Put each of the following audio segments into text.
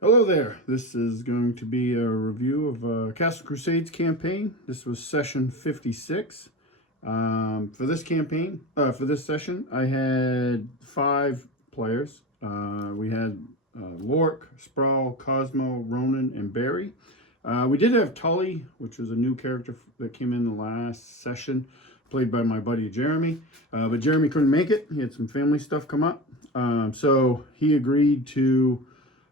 Hello there. This is going to be a review of Castle Crusades campaign. This was session 56. For this campaign, for this session, I had 5 players. We had Lork, Sprawl, Cosmo, Ronan, and Barry. We did have Tully, which was a new character that came in the last session, played by my buddy Jeremy. But Jeremy couldn't make it. He had some family stuff come up. So he agreed to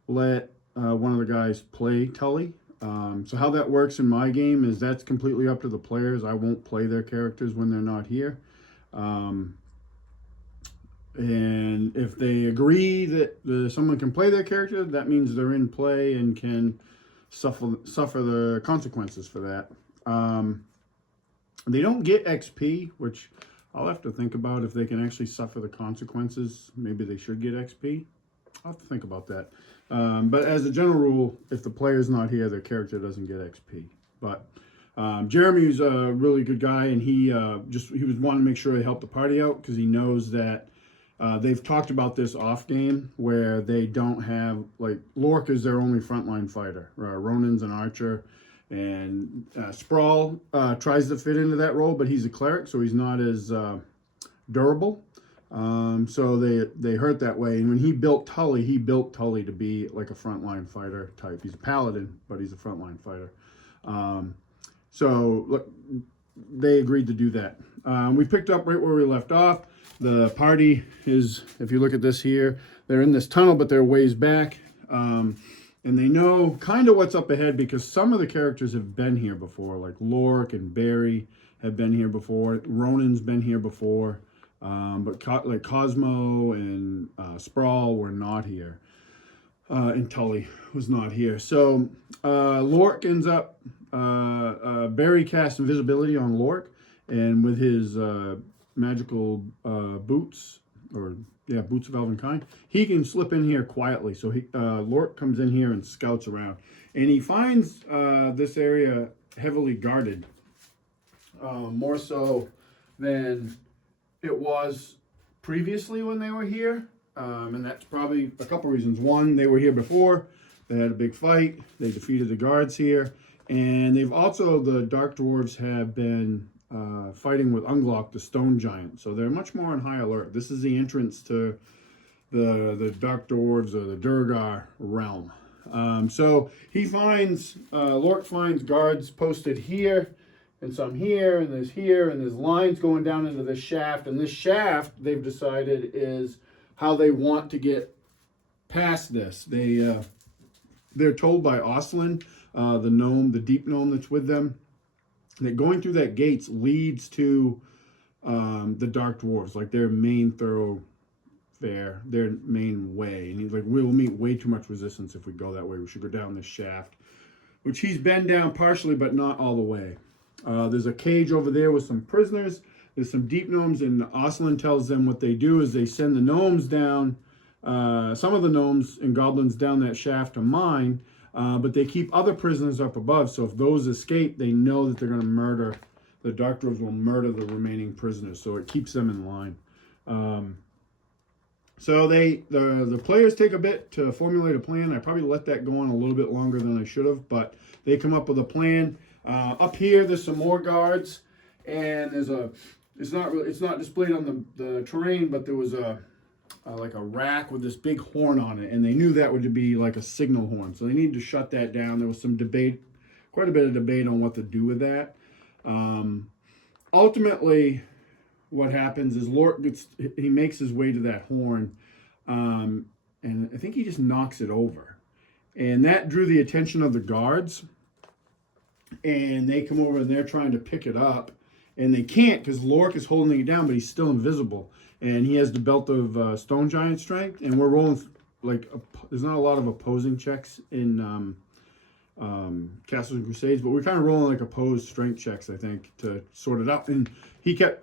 let one of the guys play Tully. So how that works in my game is that's completely up to the players. I won't play their characters when they're not here. Um, and if they agree that someone can play their character, that means they're in play and can suffer the consequences for that. They don't get XP, which I'll have to think about if they can actually suffer the consequences. Maybe they should get XP. I'll have to think about that. But as a general rule, if the player's not here, their character doesn't get XP. But Jeremy's a really good guy, and he was wanting to make sure he helped the party out because he knows that they've talked about this off game where they don't have, like, Lork is their only frontline fighter. Ronan's an archer, and Sprawl tries to fit into that role, but he's a cleric, so he's not as durable. So they hurt that way. And when he built Tully to be like a frontline fighter type. He's a paladin, but he's a frontline fighter. So look, they agreed to do that. We picked up right where we left off. The party is, if you look at this here, they're in this tunnel, but they're ways back. And they know kind of what's up ahead because some of the characters have been here before, like Lork and Barry have been here before. Ronan's been here before. But like Cosmo and Sprawl were not here. And Tully was not here. So Lork ends up, Barry casts invisibility on Lork, and with his magical boots, boots of Elvenkind, he can slip in here quietly. So Lork comes in here and scouts around. And he finds this area heavily guarded, more so than it was previously when they were here, and that's probably a couple reasons. One, they were here before, they had a big fight, they defeated the guards here, and the Dark Dwarves have been fighting with Unglock, the stone giant, so they're much more on high alert. This is the entrance to the Dark Dwarves or the Durgar realm. So Lork finds guards posted here, and some here, and there's lines going down into this shaft, and this shaft, they've decided, is how they want to get past this. They're told by Oslin, the gnome, the deep gnome that's with them, that going through that gates leads to the Dark Dwarves, like their main thoroughfare, their main way. And he's like, we'll meet way too much resistance if we go that way. We should go down this shaft, which he's been down partially, but not all the way. There's a cage over there with some prisoners. There's some deep gnomes, and Oslin tells them what they do is they send the gnomes down, some of the gnomes and goblins down that shaft to mine, but they keep other prisoners up above. So if those escape, they know that they're going to murder. The Dark Dwarves will murder the remaining prisoners, so it keeps them in line. So the players take a bit to formulate a plan. I probably let that go on a little bit longer than I should have, but they come up with a plan. Up here, there's some more guards, and it's not displayed on the terrain, but there was like a rack with this big horn on it, and they knew that would be like a signal horn, so they needed to shut that down. There was some debate, quite a bit of debate on what to do with that. Ultimately, what happens is Lork makes his way to that horn, and I think he just knocks it over, and that drew the attention of the guards. And they come over and they're trying to pick it up, and they can't because Lork is holding it down, but he's still invisible, and he has the belt of stone giant strength. And we're rolling there's not a lot of opposing checks in Castles and Crusades, but we're kind of rolling like opposed strength checks, I think, to sort it out. And he kept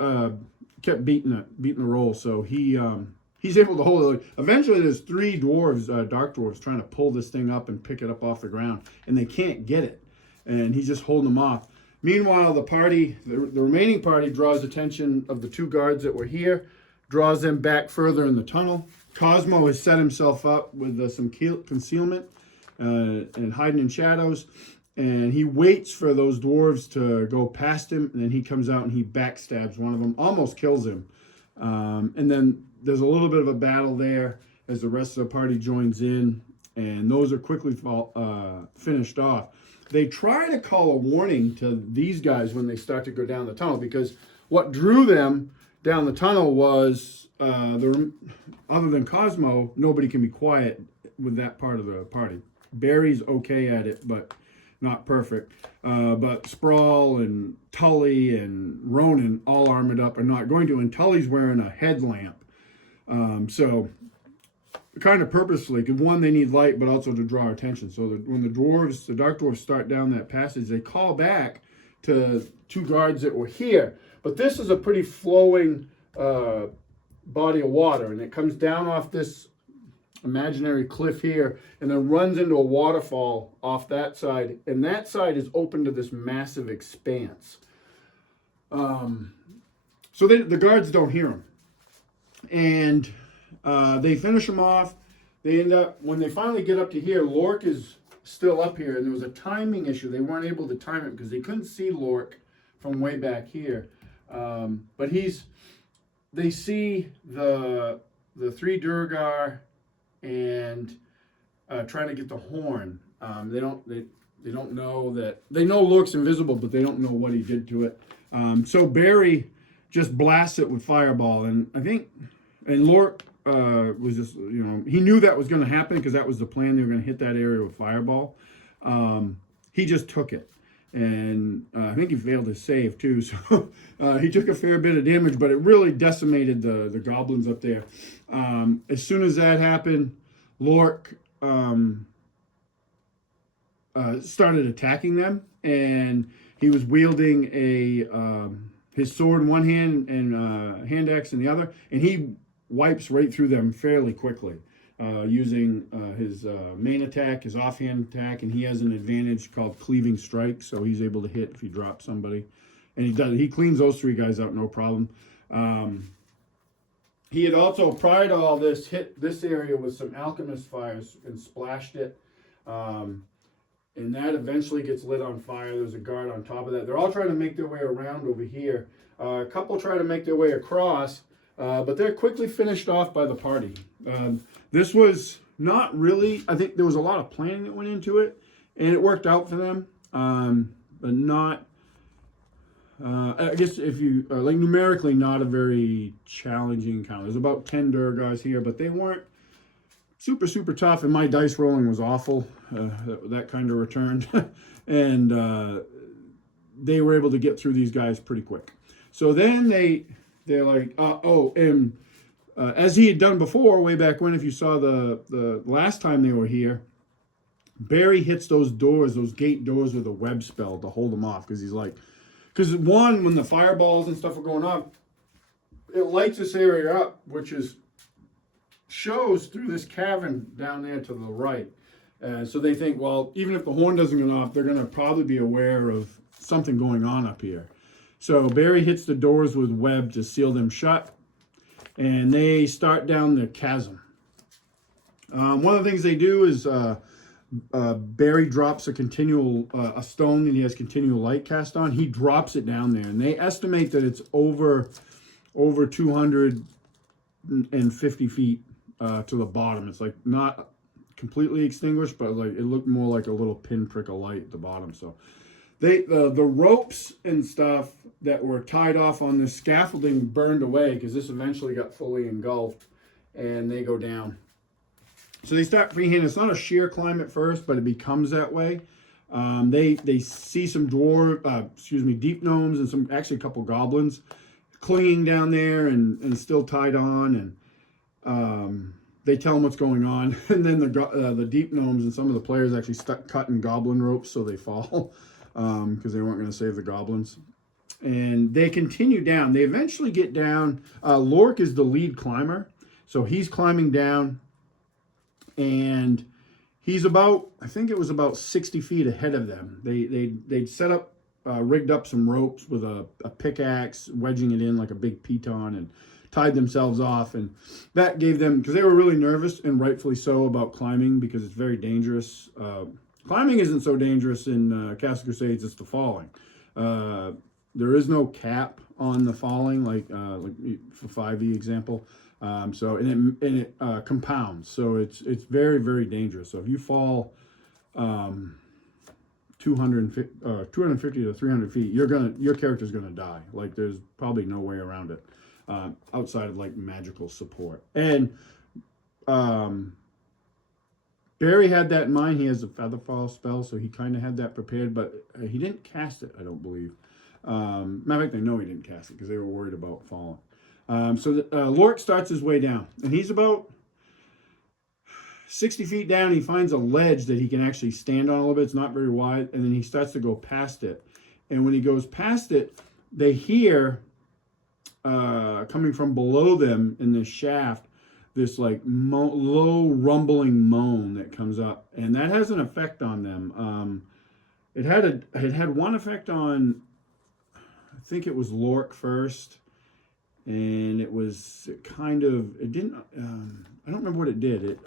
beating the roll, so he's able to hold it. Eventually, there's 3 dwarves, dark dwarves, trying to pull this thing up and pick it up off the ground, and they can't get it. And he's just holding them off. Meanwhile, the remaining party draws attention of the 2 guards that were here, draws them back further in the tunnel. Cosmo has set himself up with some concealment, and hiding in shadows. And he waits for those dwarves to go past him, and then he comes out and he backstabs one of them, almost kills him. And then there's a little bit of a battle there as the rest of the party joins in, and those are quickly finished off. They try to call a warning to these guys when they start to go down the tunnel, because what drew them down the tunnel was other than Cosmo, nobody can be quiet with that part of the party. Barry's okay at it, but not perfect. But Sprawl and Tully and Ronan, all armored up, are not going to. And Tully's wearing a headlamp. So kind of purposely, because one, they need light, but also to draw attention. So that when the dark dwarves start down that passage, they call back to two guards that were here. But this is a pretty flowing body of water, and it comes down off this imaginary cliff here and then runs into a waterfall off that side, and that side is open to this massive expanse. So the guards don't hear them, and they finish them off. They end up, when they finally get up to here, Lork is still up here, and there was a timing issue. They weren't able to time it because they couldn't see Lork from way back here. But they see the three Durgar and trying to get the horn. They don't know that, they know Lork's invisible, but they don't know what he did to it. So Barry just blasts it with Fireball, and Lork was just, he knew that was going to happen because that was the plan. They were going to hit that area with Fireball. He just took it, and I think he failed his save too. So he took a fair bit of damage, but it really decimated the goblins up there. As soon as that happened, Lork started attacking them, and he was wielding his sword in one hand and hand axe in the other, and he wipes right through them fairly quickly, using his main attack, his offhand attack, and he has an advantage called Cleaving Strike, so he's able to hit if he drops somebody, and he cleans those three guys out no problem. He had also, prior to all this, hit this area with some alchemist fires and splashed it, and that eventually gets lit on fire. There's a guard on top of that. They're all trying to make their way around over here. A couple try to make their way across, but they're quickly finished off by the party. This was not really, I think there was a lot of planning that went into it, and it worked out for them, but not, I guess if you, like numerically, not a very challenging encounter. There's about 10 Durgars here, but they weren't super, super tough, and my dice rolling was awful. That kind of returned, and they were able to get through these guys pretty quick. So then they're like, as he had done before, way back when, if you saw the last time they were here, Barry hits those doors, those gate doors, with a web spell to hold them off, because one, when the fireballs and stuff are going off, it lights this area up, which shows through this cavern down there to the right. So they think, well, even if the horn doesn't go off, they're going to probably be aware of something going on up here. So Barry hits the doors with web to seal them shut, and they start down the chasm. One of the things they do is Barry drops a stone that he has continual light cast on. He drops it down there, and they estimate that it's over 250 feet to the bottom. It's like not completely extinguished, but like it looked more like a little pinprick of light at the bottom. So the ropes and stuff that were tied off on this scaffolding burned away because this eventually got fully engulfed, and they go down. So they start freehanding. It's not a sheer climb at first, but it becomes that way. They see some deep gnomes and a couple goblins clinging down there and still tied on, and they tell them what's going on. And then the deep gnomes and some of the players actually stuck cutting goblin ropes so they fall because they weren't going to save the goblins. And they continue down. They eventually get down. Lork is the lead climber, so he's climbing down. And he's about 60 feet ahead of them. They'd set up, rigged up some ropes with a pickaxe, wedging it in like a big piton, and tied themselves off, and that gave them, because they were really nervous, and rightfully so, about climbing, because it's very dangerous. Climbing isn't so dangerous in Castle Crusades, it's the falling. There is no cap on the falling, like for 5e example. So and it compounds, so it's very, very dangerous. So if you fall 250 to 300 feet, your character's gonna die. Like, there's probably no way around it, outside of like magical support. And Barry had that in mind. He has a feather fall spell, so he kind of had that prepared, but he didn't cast it, I don't believe. Matter of fact, I know he didn't cast it because they were worried about falling. Lork starts his way down, and he's about 60 feet down. He finds a ledge that he can actually stand on a little bit. It's not very wide, and then he starts to go past it. And when he goes past it, they hear, coming from below them in this shaft, this like low rumbling moan that comes up, and that has an effect on them. It had one effect on, I think it was Lork first, and it didn't, I don't remember what it did. It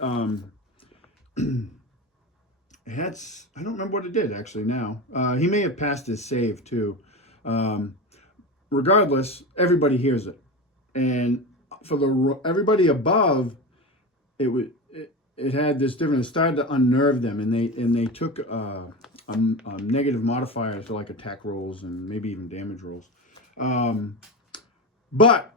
had, I don't remember what it did actually now. He may have passed his save too. Regardless, everybody hears it, and for everybody above, it had this different. It started to unnerve them, and they took a negative modifier to like attack rolls and maybe even damage rolls. But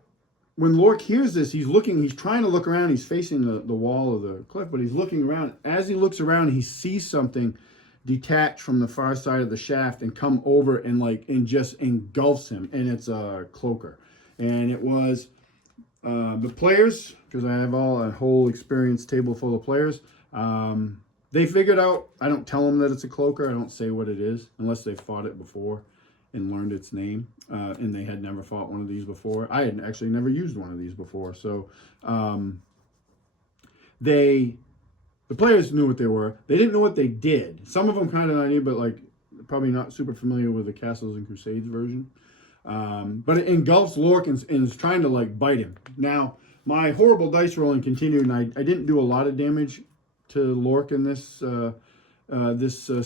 when Lork hears this, he's trying to look around. He's facing the wall of the cliff, but he's looking around. As he looks around, he sees something detach from the far side of the shaft and come over and just engulfs him. And it's a cloaker. And it was the players, because I have a whole experience table full of players. They figured out, I don't tell them that it's a cloaker. I don't say what it is unless they fought it before and learned its name, and they had never fought one of these before. I had actually never used one of these before, so the players knew what they were. They didn't know what they did. Some of them kind of knew, but like probably not super familiar with the Castles and Crusades version. But it engulfs Lork and is trying to like bite him. Now, my horrible dice rolling continued, and I didn't do a lot of damage to Lork in this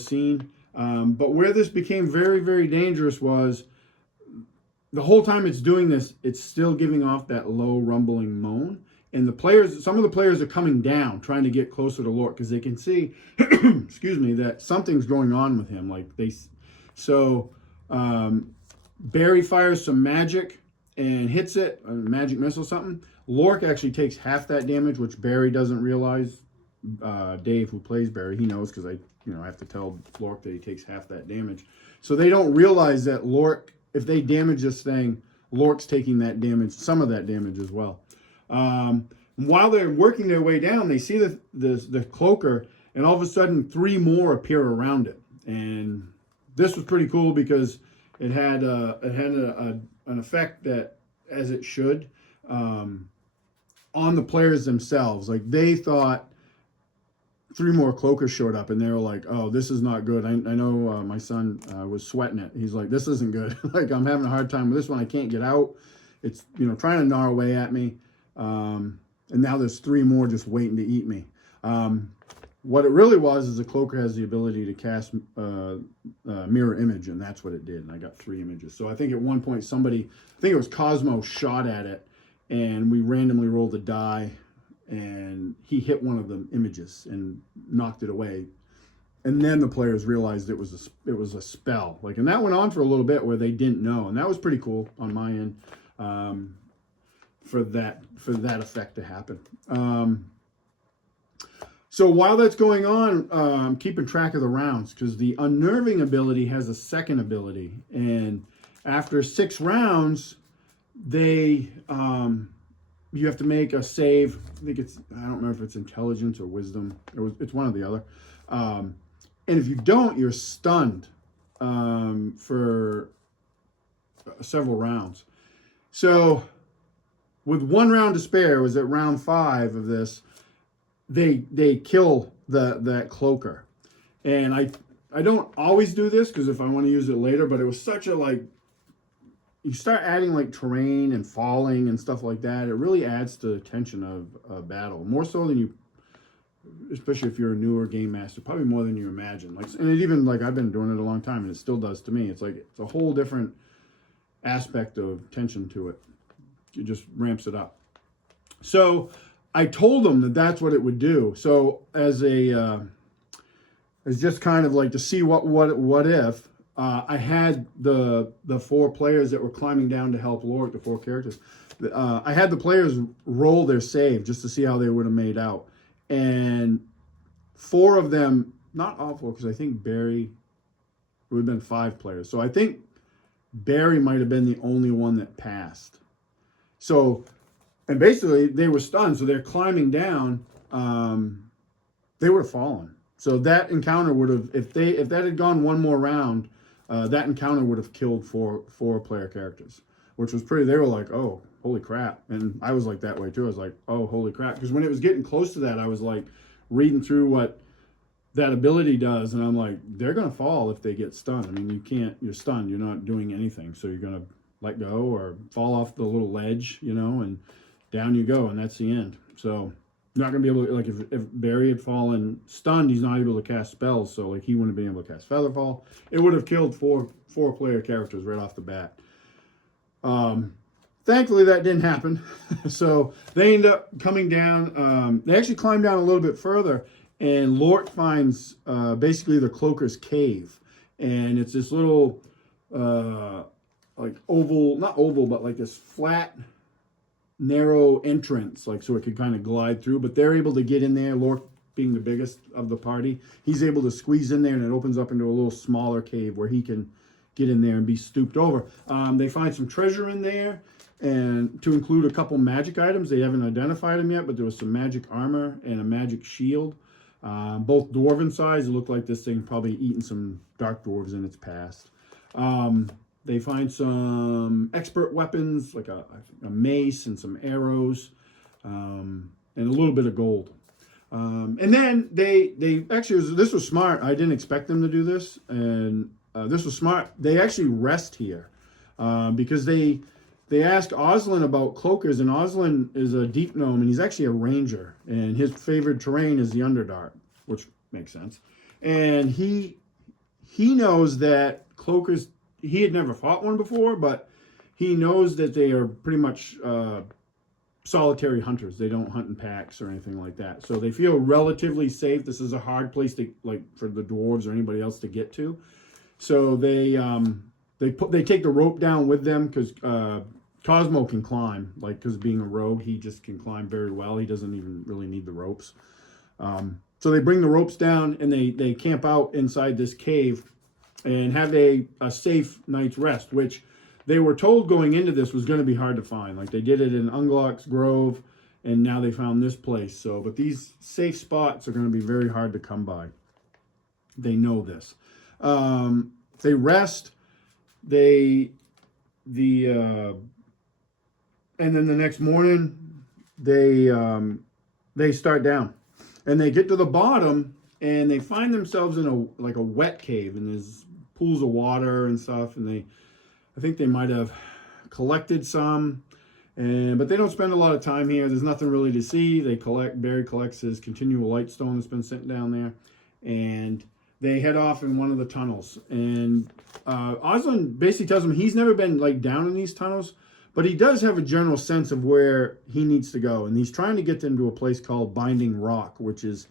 scene. But where this became very, very dangerous was the whole time it's doing this, it's still giving off that low rumbling moan. And some of the players are coming down, trying to get closer to Lork because they can see, excuse me, that something's going on with him. Barry fires some magic and hits it, a magic missile, something. Lork actually takes half that damage, which Barry doesn't realize. Dave, who plays Barry, he knows because I have to tell Lork that he takes half that damage. So they don't realize that Lork, if they damage this thing, Lork's taking that damage, some of that damage as well. While they're working their way down, they see the cloaker, and all of a sudden 3 more appear around it. And this was pretty cool because it had an effect that, as it should, on the players themselves. Like, they thought 3 more cloakers showed up, and they were like, oh, this is not good. I know my son was sweating it. He's like, this isn't good. Like, I'm having a hard time with this one. I can't get out. It's, trying to gnaw away at me. And now there's 3 more just waiting to eat me. What it really was is the cloaker has the ability to cast mirror image, and that's what it did. And I got 3 images. So I think at one point I think it was Cosmo, shot at it, and we randomly rolled a die, and he hit one of the images and knocked it away. And then the players realized it was a spell. And that went on for a little bit where they didn't know, and that was pretty cool on my end, for that effect to happen. So while that's going on, I'm keeping track of the rounds, because the unnerving ability has a second ability, and after 6 rounds, you have to make a save. I don't remember if it's intelligence or wisdom. It's one or the other. And if you don't, you're stunned for several rounds. So with 1 round to spare, it was at round 5 of this, they kill that cloaker. And I don't always do this because if I want to use it later, but it was such a you start adding like terrain and falling and stuff like that, it really adds to the tension of a battle, more so than you, especially if you're a newer game master, probably more than you imagine. Like, and it even, like, I've been doing it a long time and it still does to me. It's like it's a whole different aspect of tension to it. It just ramps it up. So I told them that that's what it would do. So as just kind of like to see what if I had the 4 players that were climbing down to help Lork, the 4 characters. I had the players roll their save just to see how they would have made out, and 4 of them, not all 4, because I think Barry, it would have been 5 players. So I think Barry might have been the only one that passed. So, and basically they were stunned, so they're climbing down. They would have fallen. So that encounter would have, if that had gone one more round, that encounter would have killed 4 player characters, which was pretty. They were like, "Oh, holy crap!" And I was like that way too. I was like, "Oh, holy crap!" Because when it was getting close to that, I was like reading through what that ability does, and I'm like, they're gonna fall if they get stunned. I mean, you can't. You're stunned. You're not doing anything, so you're gonna let go or fall off the little ledge, and down you go, and that's the end. So. Not going to be able to, like, if Barry had fallen stunned, he's not able to cast spells, so, like, he wouldn't have been able to cast Featherfall. It would have killed 4 player characters right off the bat. Thankfully, that didn't happen. So they end up coming down. They actually climb down a little bit further, and Lort finds basically the Cloaker's Cave. And it's this little, like, oval, not oval, but like this flat, narrow entrance, like, so it could kind of glide through, but they're able to get in there. Lork being the biggest of the party, he's able to squeeze in there, and it opens up into a little smaller cave where he can get in there and be stooped over. They find some treasure in there, and to include a couple magic items. They haven't identified them yet, but there was some magic armor and a magic shield, both dwarven size. It looked like this thing probably eaten some dark dwarves in its past. They find some expert weapons, like a mace and some arrows, and a little bit of gold. And then they actually, this was smart. I didn't expect them to do this, and this was smart. They actually rest here because they asked Oslin about cloakers, and Oslin is a deep gnome, and he's actually a ranger, and his favorite terrain is the Underdark, which makes sense. And he knows that cloakers. He had never fought one before, but he knows that they are pretty much solitary hunters. They don't hunt in packs or anything like that. So they feel relatively safe. This is a hard place to, like, for the dwarves or anybody else to get to. So they take the rope down with them, because Cosmo can climb, like, because being a rogue, he just can climb very well. He doesn't even really need the ropes. So they bring the ropes down, and they camp out inside this cave and have a safe night's rest, which they were told going into this was going to be hard to find. Like, they did it in Unglock's Grove, and now they found this place. So, but these safe spots are going to be very hard to come by. They know this. They rest. And then the next morning, they start down, and they get to the bottom, and they find themselves in a wet cave, and there's pools of water and stuff, and I think they might have collected some, but they don't spend a lot of time here. There's nothing really to see. Barry collects his continual light stone that's been sitting down there, and they head off in one of the tunnels. And Oslin basically tells them he's never been, like, down in these tunnels, but he does have a general sense of where he needs to go, and he's trying to get them to a place called Binding Rock, which is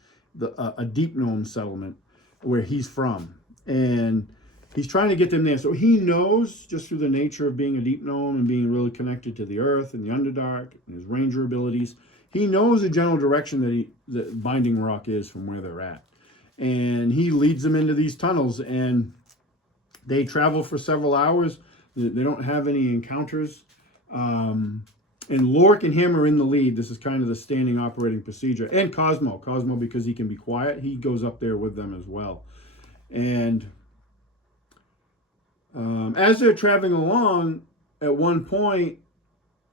a deep gnome settlement where he's from, and he's trying to get them there. So he knows, just through the nature of being a deep gnome and being really connected to the earth and the Underdark and his ranger abilities, he knows the general direction that Binding Rock is from where they're at. And he leads them into these tunnels, and they travel for several hours. They don't have any encounters. And Lork and him are in the lead. This is kind of the standing operating procedure. And Cosmo, because he can be quiet, he goes up there with them as well. And as they're traveling along, at one point,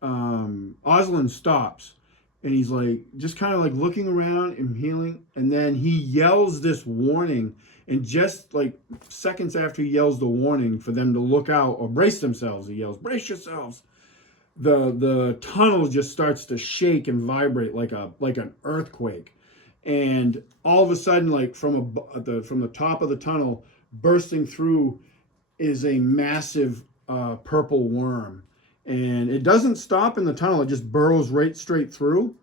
Oslin stops, and he's like just kind of like looking around and healing, and then he yells this warning, and just like seconds after he yells the warning for them to look out or brace themselves, he yells, brace yourselves. The tunnel just starts to shake and vibrate like an earthquake, and all of a sudden, like from the top of the tunnel bursting through is a massive purple worm, and it doesn't stop in the tunnel, it just burrows right straight through.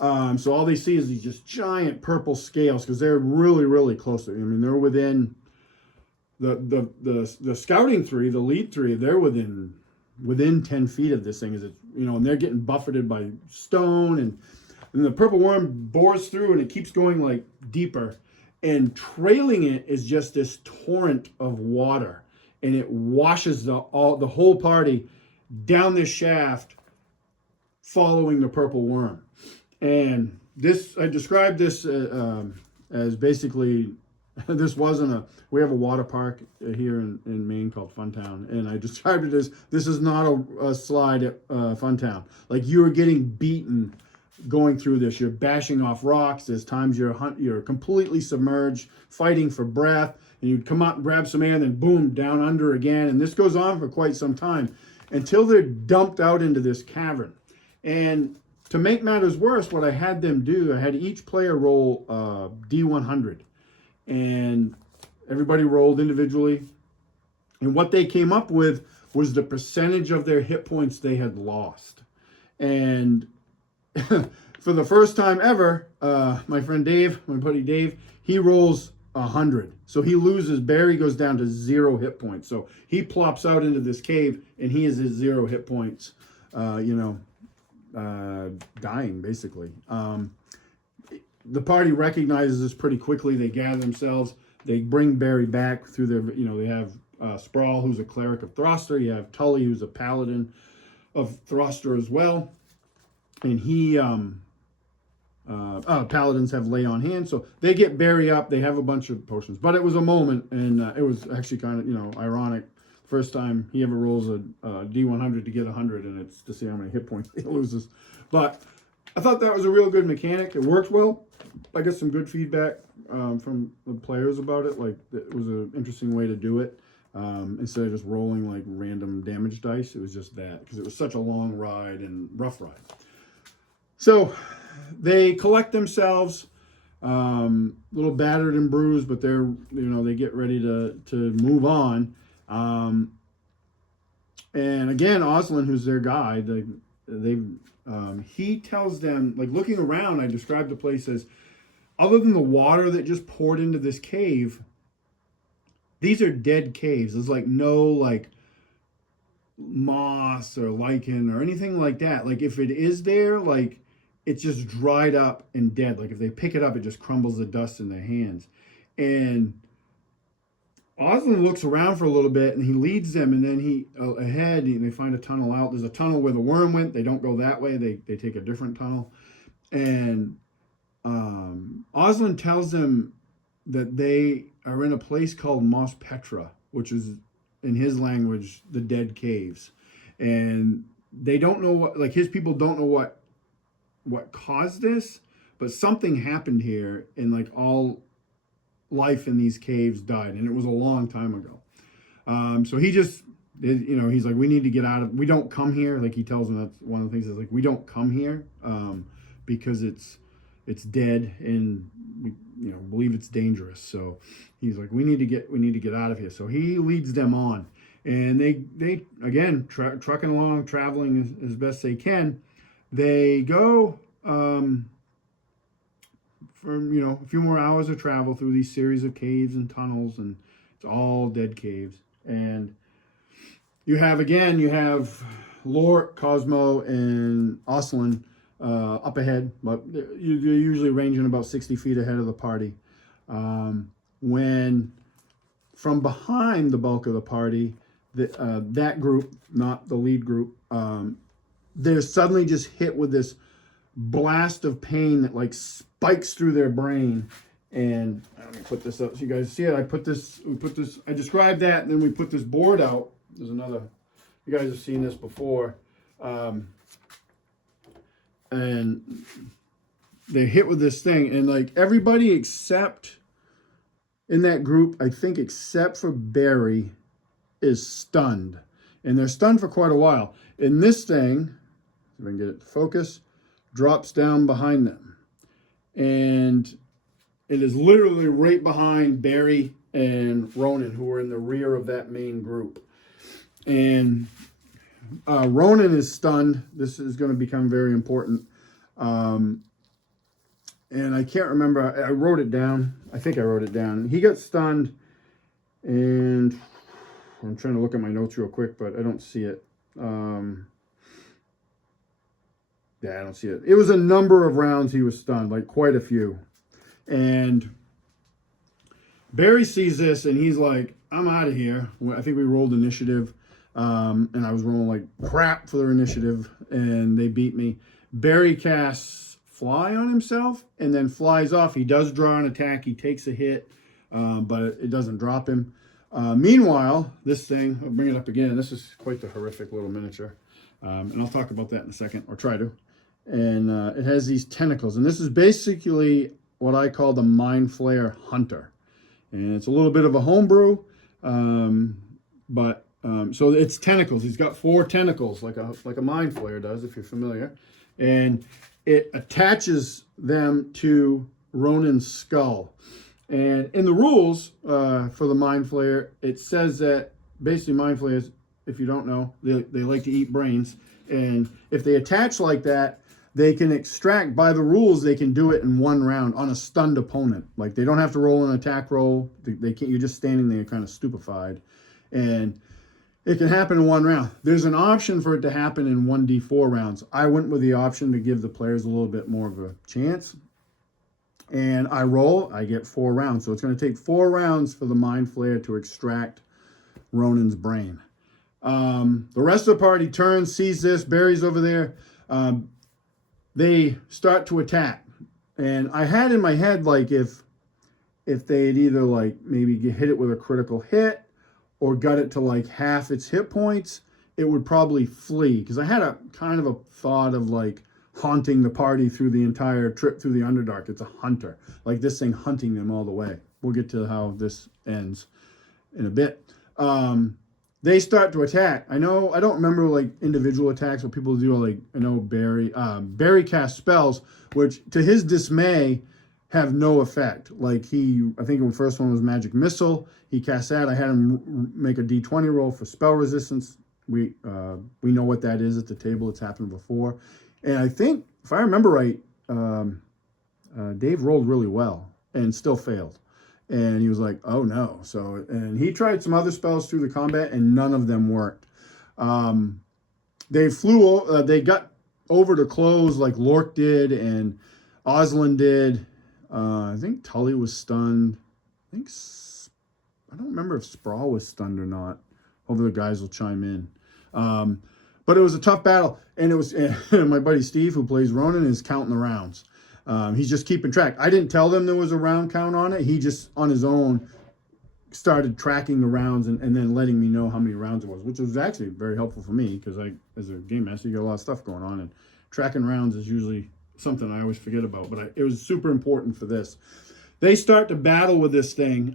So all they see is these just giant purple scales, because they're really, really close. I mean, they're within the scouting three, the lead three, they're within 10 feet of this thing, as it's, and they're getting buffeted by stone, and the purple worm bores through, and it keeps going like deeper, and trailing it is just this torrent of water, and it washes the whole party down this shaft following the purple worm. And this, I described this as basically, this wasn't we have a water park here in Maine called Funtown, and I described it as, this is not a slide at Funtown. Like, you are getting beaten going through this. You're bashing off rocks. There's times you're completely submerged, fighting for breath, and you'd come out and grab some air, and then boom, down under again. And this goes on for quite some time until they're dumped out into this cavern. And to make matters worse, what I had them do, I had each player roll D100, and everybody rolled individually. And what they came up with was the percentage of their hit points they had lost. And for the first time ever, my friend Dave, my buddy Dave, he rolls 100. So he loses, Barry goes down to 0 hit points. So he plops out into this cave, and he is at 0 hit points, dying, basically. The party recognizes this pretty quickly. They gather themselves. They bring Barry back through their, they have Sprawl, who's a cleric of Thruster. You have Tully, who's a paladin of Thruster as well. And he, paladins have lay on hand. So they get Barry up. They have a bunch of potions. But it was a moment, and it was actually kind of, ironic. First time he ever rolls a D100 to get 100, and it's to see how many hit points he loses. But I thought that was a real good mechanic. It worked well. I got some good feedback from the players about it. Like, it was an interesting way to do it. Instead of just rolling like random damage dice, it was just that, because it was such a long ride and rough ride. So they collect themselves, a little battered and bruised, but they're, they get ready to move on. And again, Oslin, who's their guide, he tells them, like, looking around, I described the place as, other than the water that just poured into this cave, these are dead caves. There's like no like moss or lichen or anything like that. Like, if it is there, like, it's just dried up and dead. Like, if they pick it up, it just crumbles the dust in their hands. And Oslin looks around for a little bit, and he leads them, and then they find a tunnel out. There's a tunnel where the worm went. They don't go that way. They take a different tunnel. And Oslin tells them that they are in a place called Mos Petra, which is, in his language, the dead caves. And they don't know what, like, his people don't know what caused this, but something happened here, and like all life in these caves died, and it was a long time ago. So he just, he's like, we need to get out of, we don't come here. Like, he tells them, that's one of the things, is like, we don't come here because it's dead, and we believe it's dangerous. So he's like, we need to get out of here. So he leads them on, and they again trucking along, traveling as best they can. They go for a few more hours of travel through these series of caves and tunnels, and it's all dead caves. And you have Lork, Cosmo, and Oslin up ahead, but you're usually ranging about 60 feet ahead of the party. When from behind the bulk of the party, that group, not the lead group, they're suddenly just hit with this blast of pain that like spikes through their brain. And let me put this up so you guys see it. I described that, and then we put this board out. There's another, you guys have seen this before. and they hit with this thing, and like everybody except in that group, I think except for Barry, is stunned, and they're stunned for quite a while. And this thing, if I can get it to focus, drops down behind them, and it is literally right behind Barry and Ronan, who are in the rear of that main group. And Ronan is stunned. This is going to become very important. And I can't remember. I wrote it down. I think I wrote it down. He got stunned, and I'm trying to look at my notes real quick, but I don't see it. Yeah, I don't see it. It was a number of rounds he was stunned, like quite a few. And Barry sees this, and he's like, I'm out of here. I think we rolled initiative, and I was rolling like crap for their initiative, and they beat me. Barry casts Fly on himself and then flies off. He does draw an attack. He takes a hit, but it doesn't drop him. Meanwhile, this thing, I'll bring it up again. This is quite the horrific little miniature. And I'll talk about that in a second, or try to. And it has these tentacles. And this is basically what I call the Mind Flayer Hunter. And it's a little bit of a homebrew, so it's tentacles. He's got 4 tentacles, like a Mind Flayer does, if you're familiar. And it attaches them to Ronan's skull. And in the rules for the Mind Flayer, it says that basically Mind Flayers, if you don't know, they like to eat brains. And if they attach like that, they can extract, by the rules, they can do it in 1 round on a stunned opponent. Like, they don't have to roll an attack roll. They can't, you're just standing there kind of stupefied. And it can happen in 1 round. There's an option for it to happen in 1d4 rounds. I went with the option to give the players a little bit more of a chance. And I roll, I get 4 rounds. So it's going to take 4 rounds for the Mind Flayer to extract Ronan's brain. The rest of the party turns, sees this. Barry's over there. They start to attack. And I had in my head, like, if they'd either, like, maybe hit it with a critical hit or got it to, like, half its hit points, it would probably flee. Because I had a kind of a thought of, like, haunting the party through the entire trip through the Underdark. It's a hunter. Like, this thing hunting them all the way. We'll get to how this ends in a bit. They start to attack. I don't remember like individual attacks, what people do. Like, I know Barry casts spells, which to his dismay have no effect. Like, I think the first one was Magic Missile. He cast that. I had him make a D20 roll for spell resistance. We know what that is at the table. It's happened before. And I think, if I remember right, Dave rolled really well and still failed. And he was like, oh no. So, and he tried some other spells through the combat and none of them worked. They got over to close like Lork did and Oslin did. I think Tully was stunned. I don't remember if Sprawl was stunned or not. Hopefully the guys will chime in. But it was a tough battle. And it was my buddy Steve, who plays Ronan, is counting the rounds. He's just keeping track. I didn't tell them there was a round count on it. He just, on his own, started tracking the rounds and then letting me know how many rounds it was, which was actually very helpful for me because as a game master, you got a lot of stuff going on. And tracking rounds is usually something I always forget about. But it was super important for this. They start to battle with this thing.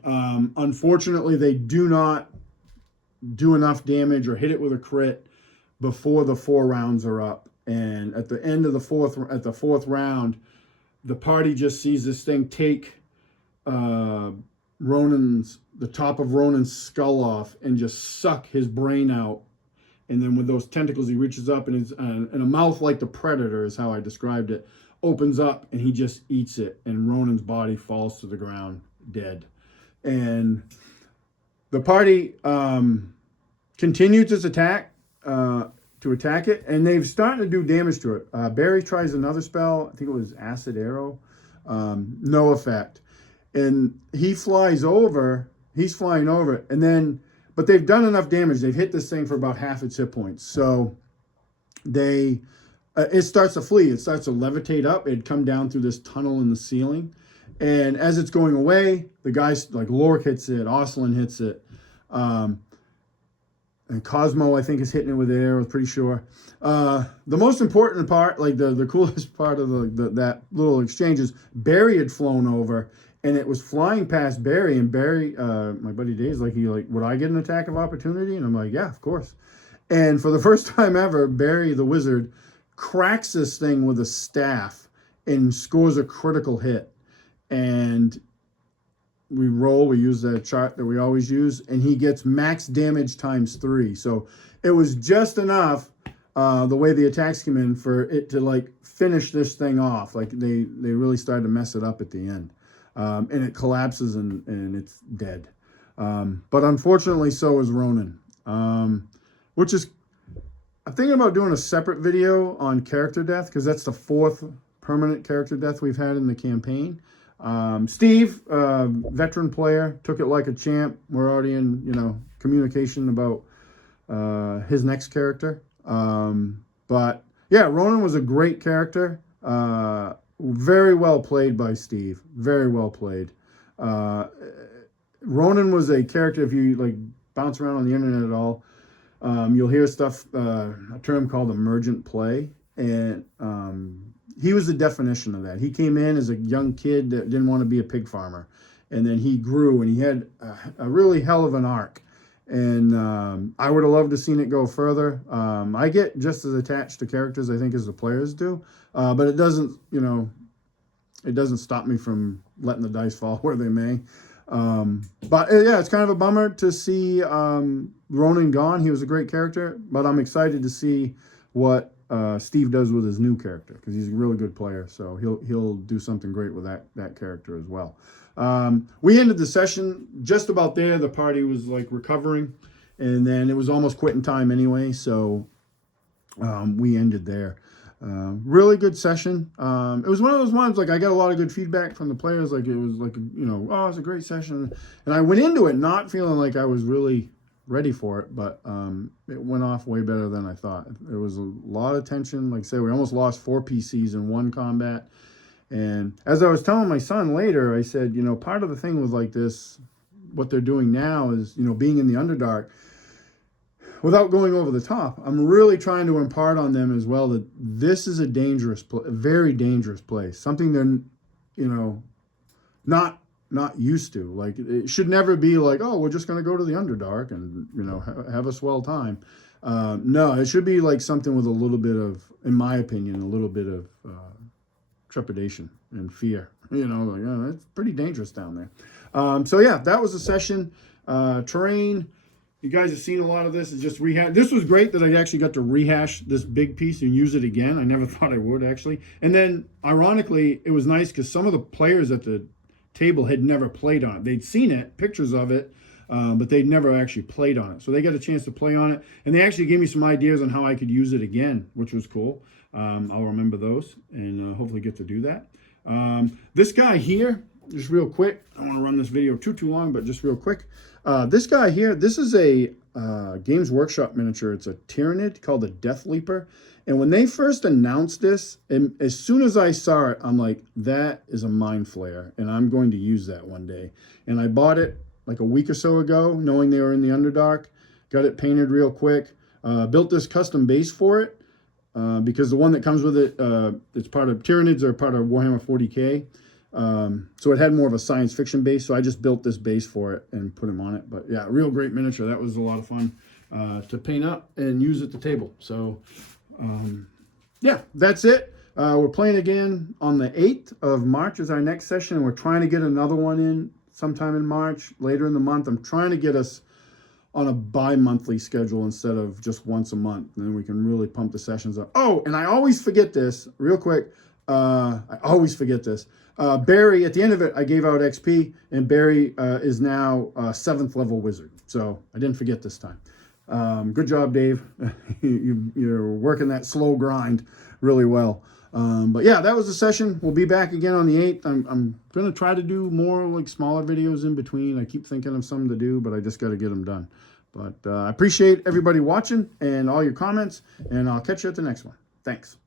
Unfortunately, they do not do enough damage or hit it with a crit before the 4 rounds are up. And at the end of the fourth round, the party just sees this thing take the top of Ronan's skull off and just suck his brain out. And then with those tentacles, he reaches up and a mouth like the Predator is how I described it, opens up and he just eats it. And Ronan's body falls to the ground dead. And the party continues its attack to attack it, and they've started to do damage to it. Barry tries another spell. I think it was Acid Arrow. No effect. And he's flying over it, but they've done enough damage. They've hit this thing for about half its hit points. So it starts to flee. It starts to levitate up. It'd come down through this tunnel in the ceiling. And as it's going away, the guys, like Lork hits it, Oslin hits it. And Cosmo, I think, is hitting it with air. I'm pretty sure. The most important part, like the coolest part of that little exchange is Barry had flown over, and it was flying past Barry. And Barry, my buddy Dave's like, would I get an attack of opportunity? And I'm like, yeah, of course. And for the first time ever, Barry the wizard cracks this thing with a staff and scores a critical hit. And we use that chart that we always use, and he gets max damage ×3. So it was just enough, the way the attacks came in, for it to like finish this thing off. Like they really started to mess it up at the end. And it collapses and it's dead. But unfortunately, so is Ronan. Which is, I'm thinking about doing a separate video on character death, because that's the 4th permanent character death we've had in the campaign. Steve, veteran player, took it like a champ. We're already in, communication about his next character. But yeah, Ronan was a great character. Very well played by Steve. Very well played. Ronan was a character, if you like bounce around on the internet at all, you'll hear stuff, a term called emergent play. And he was the definition of that. He came in as a young kid that didn't want to be a pig farmer. And then he grew, and he had a really hell of an arc. And I would have loved to seen it go further. I get just as attached to characters, I think, as the players do. But it doesn't, it doesn't stop me from letting the dice fall where they may. But yeah, it's kind of a bummer to see Ronan gone. He was a great character, but I'm excited to see what Steve does with his new character, because he's a really good player. So he'll do something great with that character as well. We ended the session just about there. The party was like recovering, and then it was almost quitting time anyway. So we ended there. Really good session. It was one of those ones, like, I got a lot of good feedback from the players. Like, it was like, oh, it's a great session. And I went into it not feeling like I was really ready for it, but it went off way better than I thought. There was a lot of tension. Like I say, we almost lost 4 PCs in one combat. And as I was telling my son later, I said, part of the thing with like this, what they're doing now is, being in the Underdark, without going over the top, I'm really trying to impart on them as well that this is a very dangerous place. Something they're, not used to. Like, it should never be like, oh, we're just going to go to the Underdark and, have a swell time. No, it should be like something with a little bit of, in my opinion, a little bit of trepidation and fear. Like, oh, it's pretty dangerous down there. So yeah, that was the session. Terrain. You guys have seen a lot of this. It's just this was great that I actually got to rehash this big piece and use it again. I never thought I would, actually. And then, ironically, it was nice because some of the players at the table had never played on it. They'd seen it, pictures of it, but they'd never actually played on it. So they got a chance to play on it. And they actually gave me some ideas on how I could use it again, which was cool. I'll remember those and hopefully get to do that. This guy here, just real quick. I don't want to run this video too long, but just real quick. This guy here, this is a Games Workshop miniature. It's a Tyrannid called the Death Leaper. And when they first announced this, and as soon as I saw it, I'm like, that is a mind flayer, and I'm going to use that one day. And I bought it like a week or so ago, knowing they were in the Underdark. Got it painted real quick. Built this custom base for it, because the one that comes with it, it's part of Tyrannids are part of Warhammer 40K. So it had more of a science fiction base, so I just built this base for it and put him on it. But yeah, real great miniature. That was a lot of fun to paint up and use at the table. So yeah, that's it. We're playing again on the 8th of March is our next session. We're trying to get another one in sometime in March, later in the month. I'm trying to get us on a bi-monthly schedule instead of just once a month. And then we can really pump the sessions up. Oh, and I always forget this, real quick. I always forget this. Barry, at the end of it, I gave out XP, and Barry is now a 7th level wizard. So I didn't forget this time. Good job, Dave. You're working that slow grind really well. But yeah, that was the session. We'll be back again on the 8th. I'm going to try to do more like smaller videos in between. I keep thinking of something to do, but I just got to get them done. But I appreciate everybody watching and all your comments, and I'll catch you at the next one. Thanks.